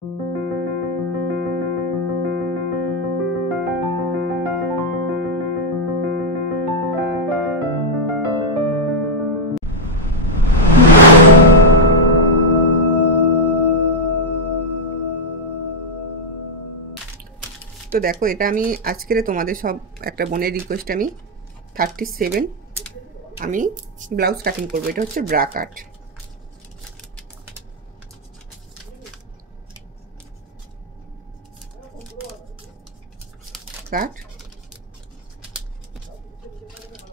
তো দেখো এটা আমি আজকের তোমাদের সব একটা বোনের রিকোয়েস্ট আমি 37 আমি ব্লাউজ কাটিং করব। এটা হচ্ছে ব্রা কাট। কাট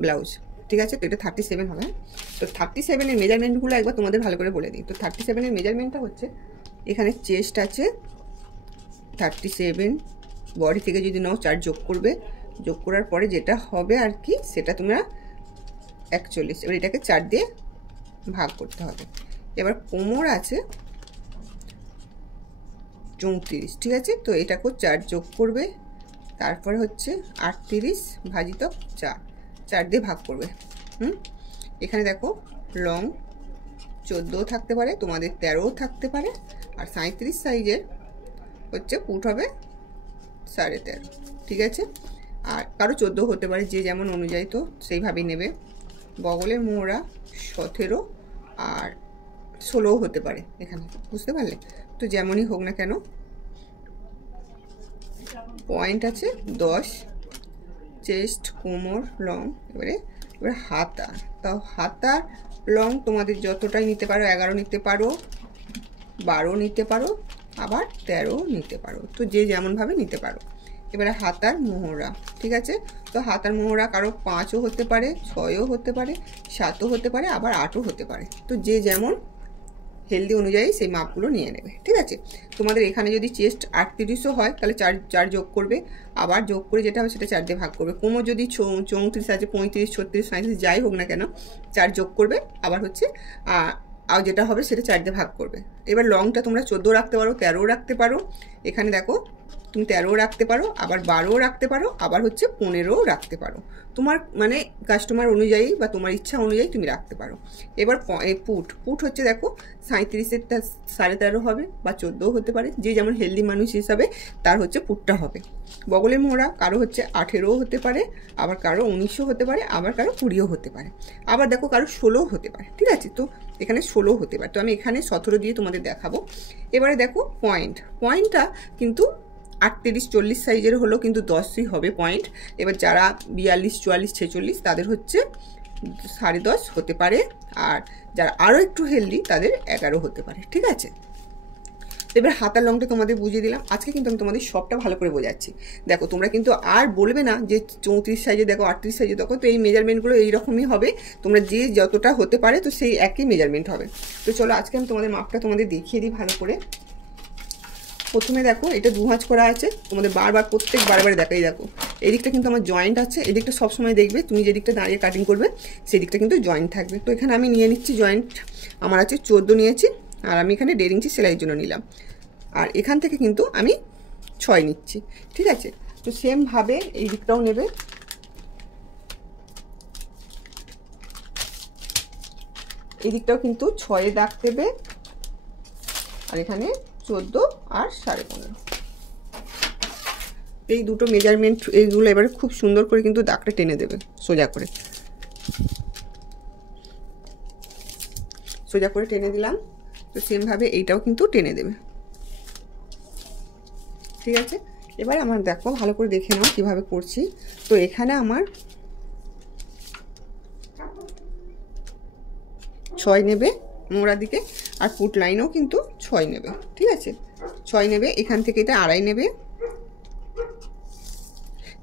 ব্লাউজ, ঠিক আছে। তো এটা 37 হবে। তো 37 এর মেজারমেন্টগুলো একবার তোমাদের ভালো করে বলে দিই। তো 37 এর মেজারমেন্টটা হচ্ছে এখানে চেস্ট আছে 37, বডি থেকে যদি নাও 4 যোগ করবে, যোগ করার পরে যেটা হবে আর কি সেটা তোমরা 41। এবার এটাকে 4 দিয়ে ভাগ করতে হবে। এবার কোমর আছে 34, ঠিক আছে। তো এটাকেও 4 যোগ করবে, তারপরে হচ্ছে 38 ভাজিত 4 দিয়ে ভাগ করবে। এখানে দেখো লং 14 থাকতে পারে, তোমাদের 13ও থাকতে পারে। আর 37 সাইজের হচ্ছে পুট হবে 13.5, ঠিক আছে। আর কারো 14 হতে পারে, যে যেমন অনুযায়ী তো সেইভাবেই নেবে। বগলের মোহরা 17 আর 16ও হতে পারে এখানে, বুঝতে পারলে? তো যেমনই হোক না কেন, পয়েন্ট আছে 10, চেস্ট কোমর লং। এবার হাতা, তাও হাতার লং তোমাদের যতটাই নিতে পারো, 11 নিতে পারো, 12 নিতে পারো, আবার 13 নিতে পারো, তো যে যেমনভাবে নিতে পারো। এবারে হাতার মোহরা, ঠিক আছে। তো হাতার মোহরা কারো 5ও হতে পারে, 6ও হতে পারে, 7ও হতে পারে, আবার 8ও হতে পারে। তো যে যেমন হেলদি অনুযায়ী সেই মাপগুলো নিয়ে নেবে, ঠিক আছে। তোমাদের এখানে যদি চেস্ট 38ও হয় তাহলে 4 যোগ করবে, আবার যোগ করে যেটা হবে সেটা 4 দিয়ে ভাগ করবে। কোমর যদি 34 আছে, 35, 36, 37 যাই হোক না কেন 4 যোগ করবে, আবার হচ্ছে আর যেটা হবে সেটা 4 দিয়ে ভাগ করবে। এবার লংটা তোমরা 14 রাখতে পারো, 13ও রাখতে পারো। এখানে দেখো তুমি 13ও রাখতে পারো, আবার 12ও রাখতে পারো, আবার হচ্ছে 15ও রাখতে পারো। তোমার মানে কাস্টমার অনুযায়ী বা তোমার ইচ্ছা অনুযায়ী তুমি রাখতে পারো। এবার পুট হচ্ছে দেখো 37-এর 13.5 হবে বা 14ও হতে পারে, যে যেমন হেলদি মানুষ হিসাবে তার হচ্ছে পুটটা হবে। বগলের মোহরা কারো হচ্ছে 18ও হতে পারে, আবার কারো 19ও হতে পারে, আবার কারো 20ও হতে পারে, আবার দেখো কারো 16ও হতে পারে, ঠিক আছে। তো এখানে 16 হতে পারে, তো আমি এখানে 17 দিয়ে তোমাদের দেখাবো। এবারে দেখো পয়েন্টটা কিন্তু 38-40 সাইজের হলো কিন্তু 10ই হবে পয়েন্ট। এবার যারা 42-44-46 তাদের হচ্ছে 10.5 হতে পারে, আর যারা আরও একটু হেলদি তাদের 11 হতে পারে, ঠিক আছে। এবার হাতার লংটা তোমাদের বুঝিয়ে দিলাম। আজকে কিন্তু আমি তোমাদের সবটা ভালো করে বোঝাচ্ছি। দেখো তোমরা কিন্তু আর বলবে না যে 34 সাইজে দেখো, 38 সাইজে দেখো। তো এই মেজারমেন্টগুলো এইরকমই হবে, তোমরা যে যতটা হতে পারে তো সেই একই মেজারমেন্ট হবে। তো চলো আজকে আমি তোমাদের মাপটা তোমাদের দেখিয়ে দিই ভালো করে। প্রথমে দেখো এটা 2 ভাঁজ করা আছে, তোমাদের বারবার বারে দেখাই। দেখো এই দিকটা কিন্তু আমার জয়েন্ট আছে, এই দিকটা সবসময় দেখবে তুমি যে দিকটা দাঁড়িয়ে কাটিং করবে সেই দিকটা কিন্তু জয়েন্ট থাকবে। তো এখানে আমি নিয়ে নিচ্ছি জয়েন্ট, আমার আছে 14 নিয়েছি, আর আমি এখানে 1.5 ইঞ্চি সেলাইয়ের জন্য নিলাম। আর এখান থেকে কিন্তু আমি 6 নিচ্ছি, ঠিক আছে। তো সেমভাবে এই দিকটাও নেবে, এই দিকটাও কিন্তু 6 দাগ দেবে, আর এখানে 14 আর 15.5। এই দুটো মেজারমেন্ট এইগুলো এবারে খুব সুন্দর করে কিন্তু দাগটা টেনে দেবে সোজা করে টেনে দিলাম। তো সেমভাবে এইটাও কিন্তু টেনে দেবে, ঠিক আছে। এবার আমার দেখো ভালো করে দেখে নাও কিভাবে করছি। তো এখানে আমার 6 নেবে মোড়ার দিকে, আর ফুট লাইনও কিন্তু 6 নেবে, ঠিক আছে। 6 নেবে, এখান থেকে এটা 2.5 নেবে।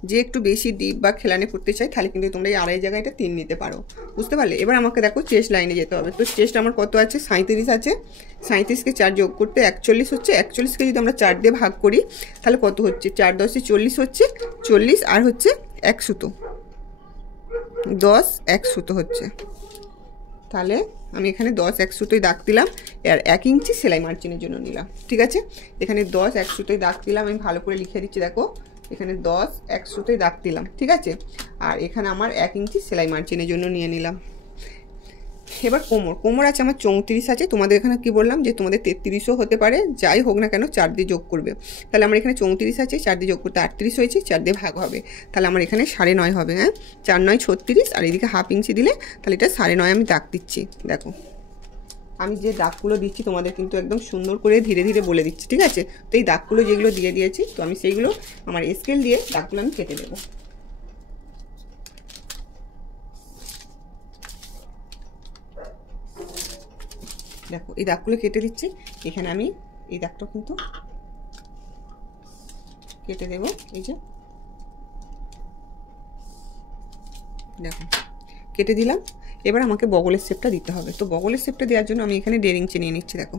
যে একটু বেশি ডিপ বা খেলানে করতে চাই তাহলে কিন্তু তোমরা এই 2.5 জায়গায় এটা 3 নিতে পারো, বুঝতে পারলে। এবার আমাকে দেখো চেস্ট লাইনে যেতে হবে। তো চেস্ট আমার কত আছে? 37 আছে। 37কে 4 যোগ করতে 41 হচ্ছে। 41কে যদি আমরা 4 দিয়ে ভাগ করি তাহলে কত হচ্ছে? 4 10 40 হচ্ছে, 40 আর হচ্ছে 1 সুতো, 10 1 সুতো হচ্ছে। তাহলে আমি এখানে 10 1 সুতোই দাগ দিলাম, আর 1 ইঞ্চি সেলাই মার্জিনের জন্য নিলাম, ঠিক আছে। এখানে 10 1 সুতোই দাগ দিলাম, আমি ভালো করে লিখে দিচ্ছি। দেখো এখানে 10 1 সুতোই দাগ দিলাম, ঠিক আছে। আর এখানে আমার 1 ইঞ্চি সেলাই মার্জিনের জন্য নিয়ে নিলাম। এবার কোমর আছে আমার 34 আছে, তোমাদের এখানে কি বললাম যে তোমাদের 33ও হতে পারে, যাই হোক না কেন 4 দিয়ে যোগ করবে। তাহলে আমার এখানে 34 আছে, 4 দিয়ে যোগ করতে 38 হয়েছে, 4 দিয়ে ভাগ হবে, তাহলে আমার এখানে 9.5 হবে। হ্যাঁ, 4 9 36, আর এদিকে হাফ ইঞ্চি দিলে তাহলে এটা 9.5 আমি দাগ দিচ্ছি। দেখো আমি যে দাগগুলো দিচ্ছি তোমাদের কিন্তু একদম সুন্দর করে ধীরে ধীরে বলে দিচ্ছি, ঠিক আছে? তো এই দাগগুলো যেগুলো দিয়ে দিয়েছি, তো আমি সেইগুলো আমার স্কেল দিয়ে দাগগুলো আমি কেটে দেবো। দেখো এই দাগগুলো কেটে দিচ্ছি। এখানে আমি এই দাগটা কিন্তু কেটে দেবো। এই যে দেখো কেটে দিলাম। এবার আমাকে বগলের শেপটা দিতে হবে। তো বগলের শেপটা দেওয়ার জন্য আমি এখানে 1.5 ইঞ্চি নিয়ে নিচ্ছি। দেখো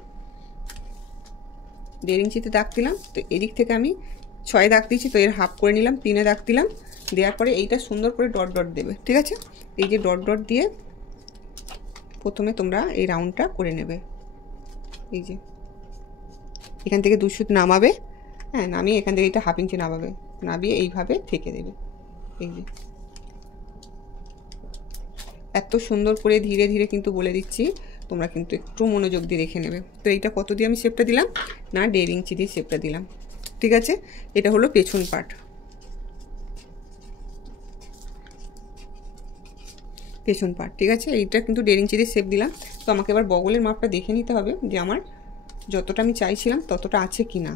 1.5 ইঞ্চিতে দাগ দিলাম। তো এদিক থেকে আমি 6 দাগ দিয়েছি, তো এর হাফ করে নিলাম, 3 দাগ দিলাম। দেওয়ার পরে এইটা সুন্দর করে ডট ডট দেবে, ঠিক আছে? এই যে ডট ডট দিয়ে প্রথমে তোমরা এই রাউন্ডটা করে নেবে। এই যে এখান থেকে 2 সুত নামাবে, হ্যাঁ, নামিয়ে এখান থেকে এটা হাফ ইঞ্চি নামাবে, নামিয়ে এইভাবে ঠেকে দেবে। এই যে এত সুন্দর করে ধীরে ধীরে কিন্তু বলে দিচ্ছি, তোমরা কিন্তু একটু মনোযোগ দিয়ে দেখে নেবে। তো এইটা কত দিয়ে আমি শেপটা দিলাম না, 1.5 ইঞ্চি দিয়ে শেপটা দিলাম, ঠিক আছে? এটা হলো পেছন পার্ট, ঠিক আছে? এইটা কিন্তু 1.5 ইঞ্চি দিয়ে শেপ দিলাম। তো আমাকে এবার বগলের মাপটা দেখে নিতে হবে যে আমার যতটা আমি চাইছিলাম ততটা আছে কি না,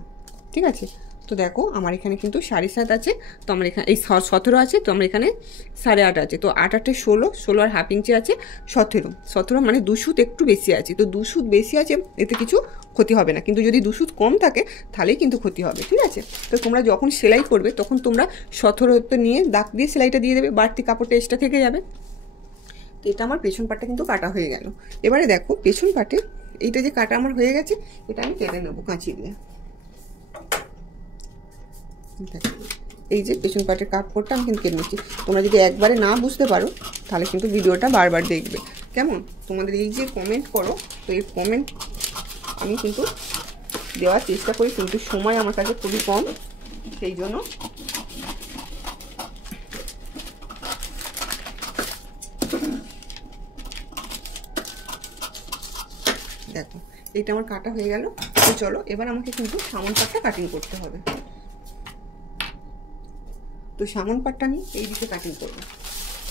ঠিক আছে? তো দেখো আমার এখানে কিন্তু 7.5 আছে, তো আমার এখানে এই 17 আছে, তো আমার এখানে 8.5 আছে। তো 8 8 16 আর হাফ ইঞ্চি আছে 17 মানে 2 সুত একটু বেশি আছে। তো 2 সুত বেশি আছে, এতে কিছু ক্ষতি হবে না, কিন্তু যদি 2 সুত কম থাকে তাহলেই কিন্তু ক্ষতি হবে, ঠিক আছে? তো তোমরা যখন সেলাই করবে তখন তোমরা 17 নিয়ে দাগ দিয়ে সেলাইটা দিয়ে দেবে, বাড়তি কাপড়টা এক্সট্রা থেকে যাবে। তো এটা আমার পেছন পাটটা কিন্তু কাটা হয়ে গেল। এবারে দেখো পেছন পাটে এইটা যে কাটা আমার হয়ে গেছে, এটা আমি কেটে নেবো কাঁচি দিয়ে। এই যে পেছন পাটের কাপড়টা আমি কিন্তু কেটে নিচ্ছি। তোমরা যদি একবারে না বুঝতে পারো তাহলে কিন্তু ভিডিওটা বারবার দেখবে, কেমন? তোমাদের এই যে কমেন্ট করো, তো এই কমেন্ট আমি কিন্তু দেওয়ার চেষ্টা করি, কিন্তু সময় আমার কাছে খুবই কম, সেই জন্য দেখো এইটা আমার কাটা হয়ে গেল। তো চলো এবার আমাকে কিন্তু সামন পাটটা কাটিং করতে হবে। তো সামন পাটটা আমি এই দিকে কাটিং করবো।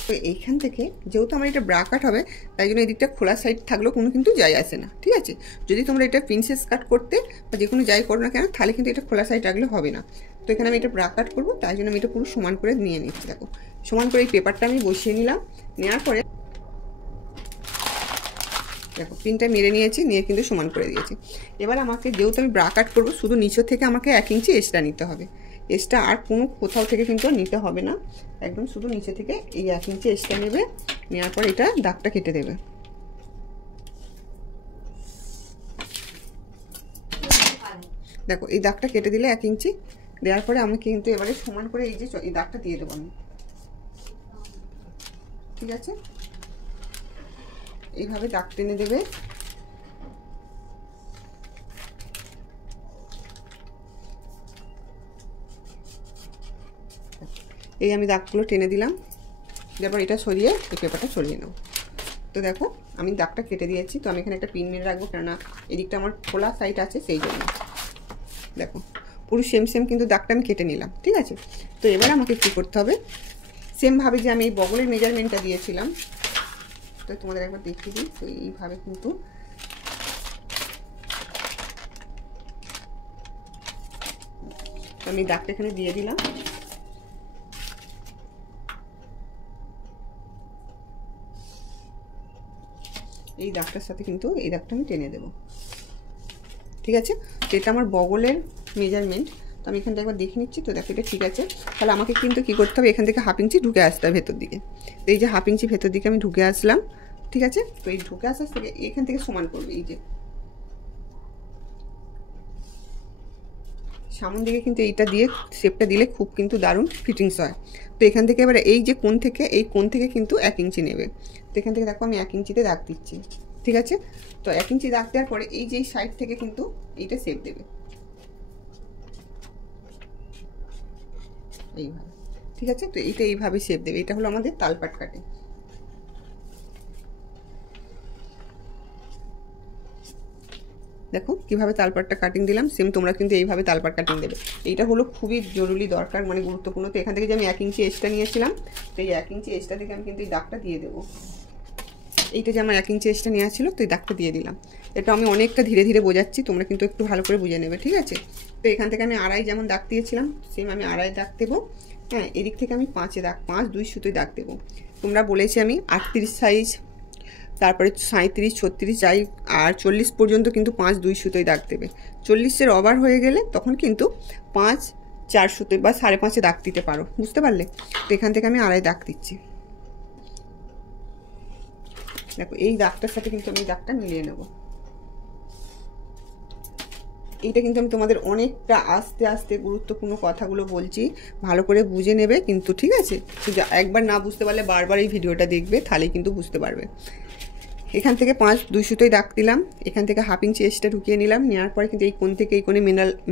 তো এইখান থেকে যেহেতু আমার এটা ব্রা কাট হবে, তাই জন্য এই দিকটা খোলা সাইড থাকলেও কোনো কিন্তু যাই আসে না, ঠিক আছে? যদি তোমরা এটা প্রিন্সেস কাট করতে বা যে কোনো যাই করো না কেন, তাহলে কিন্তু এটা খোলা সাইড রাখলে হবে না। তো এখানে আমি এটা ব্রা কাট করবো, তাই জন্য আমি এটা পুরো সমান করে নিয়ে নিচ্ছি। দেখো সমান করে এই পেপারটা আমি বসিয়ে নিলাম, নেওয়ার পরে দেখো পিনটা মেরে নিয়েছি, নিয়ে কিন্তু সমান করে দিয়েছি। এবার আমাকে যেহেতু আমি ব্রা কাট করবো, শুধু নিচে থেকে আমাকে 1 ইঞ্চি এক্সট্রা নিতে হবে। এক্সট্রা আর কোনো কোথাও থেকে কিন্তু নিতে হবে না, একদম শুধু নিচে থেকে এই 1 ইঞ্চি এক্সট্রা নেবে। নেওয়ার পর এটা দাগটা কেটে দেবে। দেখো এই দাগটা কেটে দিলে 1 ইঞ্চি দেওয়ার পরে আমি কিন্তু এবারে সমান করে এই যে এই দাগটা দিয়ে দেবো আমি, ঠিক আছে? এইভাবে দাগ টেনে দেবে। এই আমি দাগগুলো টেনে দিলাম, তারপর এটা সরিয়ে এই পেপারটা সরিয়ে নেব। তো দেখো আমি দাগটা কেটে দিয়েছি। তো আমি এখানে একটা পিন মেরে রাখবো, কেননা এদিকটা আমার খোলা সাইড আছে, সেই জন্য। দেখো পুরো সেম কিন্তু দাগটা আমি কেটে নিলাম, ঠিক আছে? তো এবার আমাকে কী করতে হবে, সেমভাবে যে আমি এই বগলের মেজারমেন্টটা দিয়েছিলাম, তো তোমাদের একবার দেখিয়ে দিই। তো এইভাবে কিন্তু আমি দাগটা এখানে দিয়ে দিলাম। এই দাগটার সাথে কিন্তু এই দাগটা আমি টেনে দেবো, ঠিক আছে? তো এটা আমার বগলের মেজারমেন্ট। তো আমি এখান থেকে একবার দেখে নিচ্ছি। তো দেখো এটা ঠিক আছে। তাহলে আমাকে কিন্তু কী করতে হবে, এখান থেকে 1/2 ইঞ্চি ঢুকে আসতে হবে ভেতর দিকে। তো এই যে 1/2 ইঞ্চি ভেতর দিকে আমি ঢুকে আসলাম, ঠিক আছে? তো এই ঢুকে আসার থেকে এখান থেকে সমান করবে। এই যে সামন দিকে কিন্তু এইটা দিয়ে শেপটা দিলে খুব কিন্তু দারুণ ফিটিংস হয়। তো এখান থেকে এবারে এই যে কোণ থেকে, এই কোণ থেকে কিন্তু 1 ইঞ্চি নেবে। তো এখান থেকে দেখো আমি 1 ইঞ্চিতে দাগ দিচ্ছি, ঠিক আছে? তো 1 ইঞ্চি দাগ দেওয়ার পরে এই যে সাইড থেকে কিন্তু এইটা শেপ দেবে এইভাবে, ঠিক আছে? তো এইটা এইভাবে শেপ দেবে। এটা হলো আমাদের তালপাট কাটিং। দেখো কিভাবে তালপাটটা কাটিং দিলাম, সেম তোমরা কিন্তু এইভাবে তালপাট কাটিং দেবে। এইটা হলো খুবই জরুরি দরকার, মানে গুরুত্বপূর্ণ। তো এখান থেকে যে আমি 1 ইঞ্চি এক্সট্রা নিয়েছিলাম, তো এই 1 ইঞ্চি এক্সট্রা থেকে আমি কিন্তু এই দাগটা দিয়ে দেবো। এইটা যে আমার 1 ইঞ্চি এক্সট্রা নেওয়া ছিল, তো এই দাগটা দিয়ে দিলাম। এটা আমি অনেকটা ধীরে ধীরে বোঝাচ্ছি, তোমরা কিন্তু একটু ভালো করে বুঝে নেবে, ঠিক আছে। তো এখান থেকে আমি 2.5 যেমন দাগ দিয়েছিলাম, সেম আমি 2.5 দাগ দেবো। হ্যাঁ, এদিক থেকে আমি 5 দাগ, 5 2 সুতোয় দাগ দেবো। তোমরা বলেছি আমি 38 সাইজ, তারপরে 37 36 যাই, আর 40 পর্যন্ত কিন্তু 5 2 সুতোয় দাগ দেবে। 40-এর ওভার হয়ে গেলে তখন কিন্তু 5 4 সুতোয় বা 5.5 দাগ দিতে পারো, বুঝতে পারলে। তো এখান থেকে আমি 2.5 দাগ দিচ্ছি। দেখো এই দাগটার সাথে কিন্তু আমি দাগটা মিলিয়ে নেব। এইটা কিন্তু আমি তোমাদের অনেকটা আস্তে আস্তে গুরুত্বপূর্ণ কথাগুলো বলছি, ভালো করে বুঝে নেবে কিন্তু, ঠিক আছে। শুধু একবার না বুঝতে পারলে বারবার এই ভিডিওটা দেখবে, তাহলে কিন্তু বুঝতে পারবে। এখান থেকে 5 2 সুতোয় দাগ দিলাম, এখান থেকে 1/2 ইঞ্চি এক্সট্রা ঢুকিয়ে নিলাম, নেওয়ার পরে কিন্তু এই কোণ থেকে এই কোণে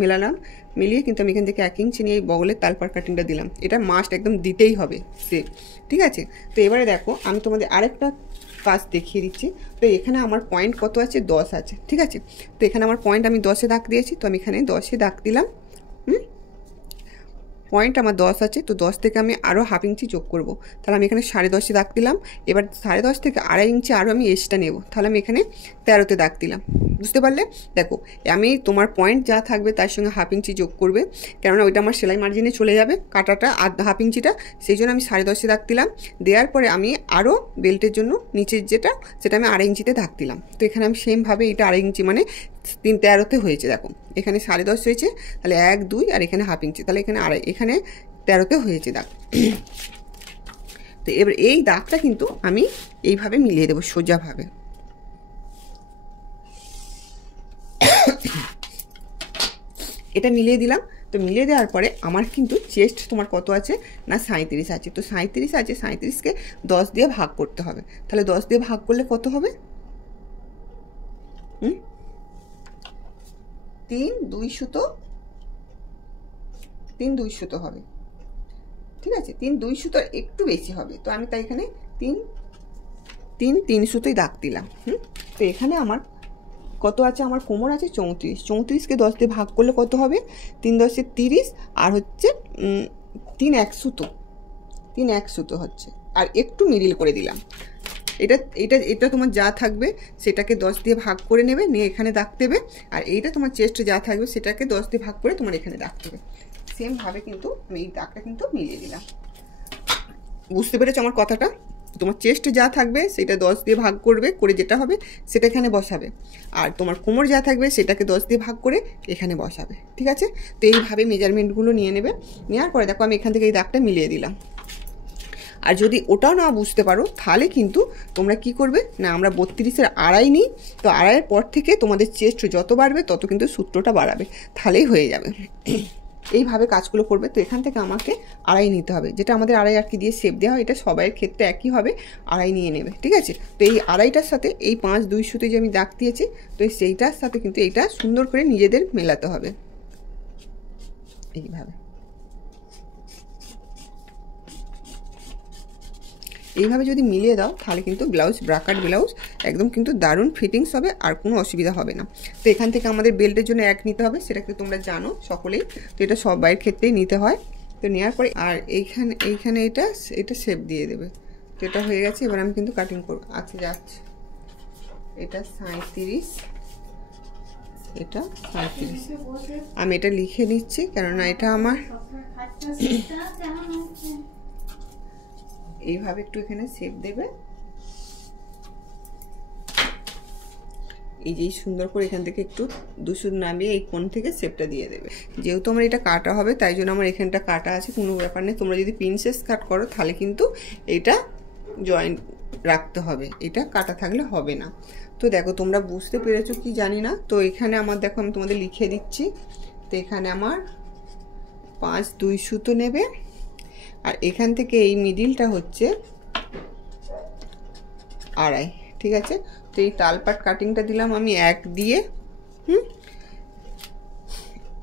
মেলালাম, মিলিয়ে কিন্তু আমি এখান থেকে 1 ইঞ্চি নিয়ে এই বগলের তালপাট কাটিংটা দিলাম। এটা মাস্ট একদম দিতেই হবে সে, ঠিক আছে। তো এবারে দেখো আমি তোমাদের আরেকটা কাজ দেখিয়ে দিচ্ছি। তো এখানে আমার পয়েন্ট কত আছে, 10 আছে, ঠিক আছে। তো এখানে আমার পয়েন্ট আমি 10-এ দাগ দিয়েছি, তো আমি এখানে 10-এ দাগ দিলাম। পয়েন্ট আমার 10 আছে, তো 10 থেকে আমি আরও 1/2 ইঞ্চি যোগ করব। তাহলে আমি এখানে 10.5-এ দাগ দিলাম। এবার 10.5 থেকে 2.5 ইঞ্চি আরও আমি এক্সট্রা নেব, তাহলে আমি এখানে 13-তে দাগ দিলাম, বুঝতে পারলে। দেখো আমি তোমার পয়েন্ট যা থাকবে তার সঙ্গে 1/2 ইঞ্চি যোগ করবে, কেননা ওইটা আমার সেলাই মার্জিনে চলে যাবে কাটাটা, আর 1/2 ইঞ্চিটা, সেই জন্য আমি 10.5-এ দাগ দিলাম। দেওয়ার পরে আমি আরও বেল্টের জন্য নিচের যেটা, সেটা আমি 2.5 ইঞ্চিতে দাগ দিলাম। তো এখানে আমি সেমভাবে এটা 2.5 ইঞ্চি মানে 13-তে হয়েছে। দেখো এখানে 10.5 হয়েছে, তাহলে 1 2 আর এখানে 1/2 ইঞ্চি, তাহলে এখানে 2.5, এখানে 13-তে হয়েছে দাগ। তো এবার এই দাগটা কিন্তু আমি এইভাবে মিলিয়ে দেবো সোজাভাবে। এটা মিলিয়ে দিলাম। তো মিলিয়ে দেওয়ার পরে আমার কিন্তু চেস্ট তোমার কত আছে না 37 আছে। তো 37 আছে, 37কে 10 দিয়ে ভাগ করতে হবে। তাহলে 10 দিয়ে ভাগ করলে কত হবে, 3 2 সুতো, 3 2 সুতো হবে, ঠিক আছে। 3 2 সুতো একটু বেশি হবে, তো আমি তাই এখানে 3 সুতোই দাগ দিলাম। তো এখানে আমার কত আছে, আমার কোমর আছে 34, 34কে 10 দিয়ে ভাগ করলে কত হবে, 3 10 30, আর হচ্ছে 3 1 সুতো, 3 1 সুতো হচ্ছে, আর একটু মিডিল করে দিলাম। এটা তোমার যা থাকবে সেটাকে 10 দিয়ে ভাগ করে নেবে, নিয়ে এখানে দাগ দেবে। আর এইটা তোমার চেস্ট যা থাকবে সেটাকে 10 দিয়ে ভাগ করে তোমার এখানে দাগ দেবে। সেমভাবে কিন্তু আমি এই দাগটা কিন্তু মিলিয়ে দিলাম। বুঝতে পেরেছো আমার কথাটা? তোমার চেস্টে যা থাকবে সেটা 10 দিয়ে ভাগ করবে, করে যেটা হবে সেটা এখানে বসাবে, আর তোমার কোমর যা থাকবে সেটাকে 10 দিয়ে ভাগ করে এখানে বসাবে, ঠিক আছে। তো এইভাবে মেজারমেন্টগুলো নিয়ে নেবে। নেওয়ার পরে দেখো আমি এখান থেকে এই দাগটা মিলিয়ে দিলাম। আর যদি ওটাও না বুঝতে পারো, তাহলে কিন্তু তোমরা কি করবে না, আমরা 32-এর 2.5 নিই, তো 2.5-এর পর থেকে তোমাদের চেস্ট যত বাড়বে তত কিন্তু সূত্রটা বাড়াবে, তাহলেই হয়ে যাবে। এইভাবে কাজগুলো করবে। তো এখান থেকে আমাকে 2.5 নিতে হবে, যেটা আমাদের 2.5 আর কি দিয়ে শেপ দেওয়া হয়, এটা সবাইয়ের ক্ষেত্রে একই হবে, 2.5 নিয়ে নেবে, ঠিক আছে। তো এই 2.5টার সাথে এই 5 2 সুতো যে আমি দাগ দিয়েছি, তো সেইটার সাথে কিন্তু এইটা সুন্দর করে নিজেদের মেলাতে হবে, এইভাবে। এইভাবে যদি মিলিয়ে দাও তাহলে কিন্তু ব্লাউজ, ব্রাকাট ব্লাউজ একদম কিন্তু দারুণ ফিটিংস হবে, আর কোনো অসুবিধা হবে না। তো এখান থেকে আমাদের বেল্টের জন্য 1 নিতে হবে, সেটা কিন্তু তোমরা জানো সকলেই, তো এটা সবাইয়ের ক্ষেত্রেই নিতে হয়। তো নেওয়ার পরে আর এইখানে এটা শেপ দিয়ে দেবে। তো এটা হয়ে গেছে, এবার আমি কিন্তু কাটিং করব। আচ্ছা যাচ্ছে, এটা 37, এটা 37, আমি এটা লিখে নিচ্ছি, কেননা এটা আমার এইভাবে একটু এখানে শেপ দেবে, এই যে সুন্দর করে এখান থেকে একটু 2 সুতো নামিয়ে এই কোণ থেকে শেপটা দিয়ে দেবে। যেহেতু আমার এটা কাটা হবে তাই জন্য আমার এখানটা কাটা আছে, কোনো ব্যাপার নেই। তোমরা যদি প্রিন্সেস কাট করো তাহলে কিন্তু এটা জয়েন্ট রাখতে হবে, এটা কাটা থাকলে হবে না। তো দেখো তোমরা বুঝতে পেরেছো কি জানি না। তো এখানে আমার দেখো আমি তোমাদের লিখে দিচ্ছি। তো এখানে আমার 5 2 সুতো নেবে, আর এখান থেকে এই মিডিলটা হচ্ছে 2.5, ঠিক আছে। তো এই তালপাট কাটিংটা দিলাম আমি 1 দিয়ে,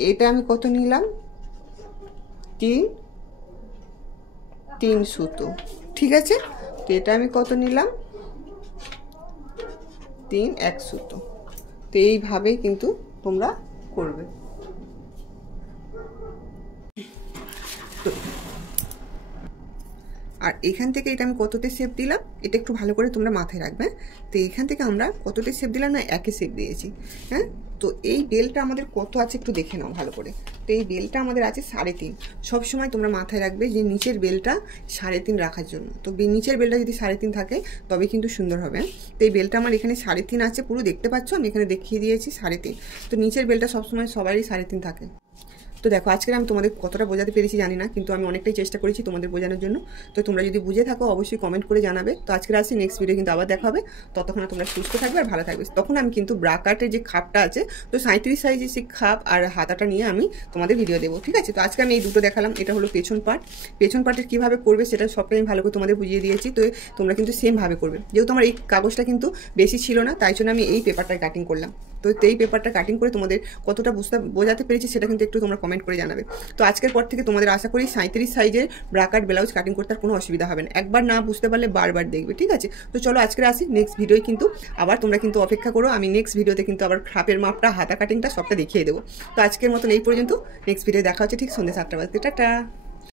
এটা আমি কত নিলাম, 3 সুতো, ঠিক আছে। তো এটা আমি কত নিলাম, 3 1 সুতো, তো এইভাবেই কিন্তু তোমরা করবে। তো আর এখান থেকে এটা আমি কততে শেপ দিলাম এটা একটু ভালো করে তোমরা মাথায় রাখবে। তো এখান থেকে আমরা কততে শেপ দিলাম না, একে শেপ দিয়েছি। হ্যাঁ, তো এই বেলটা আমাদের কত আছে একটু দেখে নাও ভালো করে। তো এই বেলটা আমাদের আছে 3.5। সবসময় তোমরা মাথায় রাখবে যে নিচের বেলটা 3.5 রাখার জন্য। তো নিচের বেলটা যদি 3.5 থাকে তবে কিন্তু সুন্দর হবে। তো এই বেলটা আমার এখানে 3.5 আছে, পুরো দেখতে পাচ্ছ আমি এখানে দেখিয়ে দিয়েছি 3.5। তো নিচের বেলটা সবসময় সবারই 3.5 থাকে। তো দেখো আজকে আমি তোমাদের কতটা বোঝাতে পেরেছি জানি না, কিন্তু আমি অনেকটাই চেষ্টা করেছি তোমাদের বোঝানোর জন্য। তো তোমরা যদি বুঝে থাকো অবশ্যই কমেন্ট করে জানাবে। তো আজকে আসি, নেক্সট ভিডিও কিন্তু আবার দেখা হবে। ততক্ষণ তোমরা সুস্থ থাকবে আর ভালো থাকবে। তখন আমি কিন্তু ব্রা কাটের যে খাপটা আছে, তো 37 সাইজের সেই খাপ আর হাতাটা নিয়ে আমি তোমাদের ভিডিও দেবো, ঠিক আছে। তো আজকে আমি এই দুটো দেখালাম। এটা হলো পেছন পার্ট। পেছন পার্টের কীভাবে করবে সেটা সবটাই আমি ভালো করে তোমাদের বুঝিয়ে দিয়েছি। তো তোমরা কিন্তু সেমভাবে করবে। যেহেতু আমার এই কাগজটা কিন্তু বেশি ছিল না, তাই জন্য আমি এই পেপারটায় কাটিং করলাম। তো এই পেপারটা কাটিং করে তোমাদের কতটা বোঝাতে পেরেছি সেটা কিন্তু একটু তোমরা কমেন্ট করে জানাবে। তো আজকের পর থেকে তোমাদের আশা করি 37 সাইজের ব্রা কাট ব্লাউজ কাটিং করতে আর কোনো অসুবিধা হবে না। একবার না বুঝতে পারলে বারবার দেখবে, ঠিক আছে। তো চলো আজকে আসি, নেক্সট ভিডিওয় কিন্তু আবার তোমরা কিন্তু অপেক্ষা করো। আমি নেক্সট ভিডিওতে কিন্তু আবার খাপের মাপটা, হাতা কাটিংটা সবটা দেখিয়ে দেবো। তো আজকের মতন এই পর্যন্ত। নেক্সট ভিডিও দেখা হচ্ছে ঠিক সন্ধ্যে 7টা বাজতে। টাটা।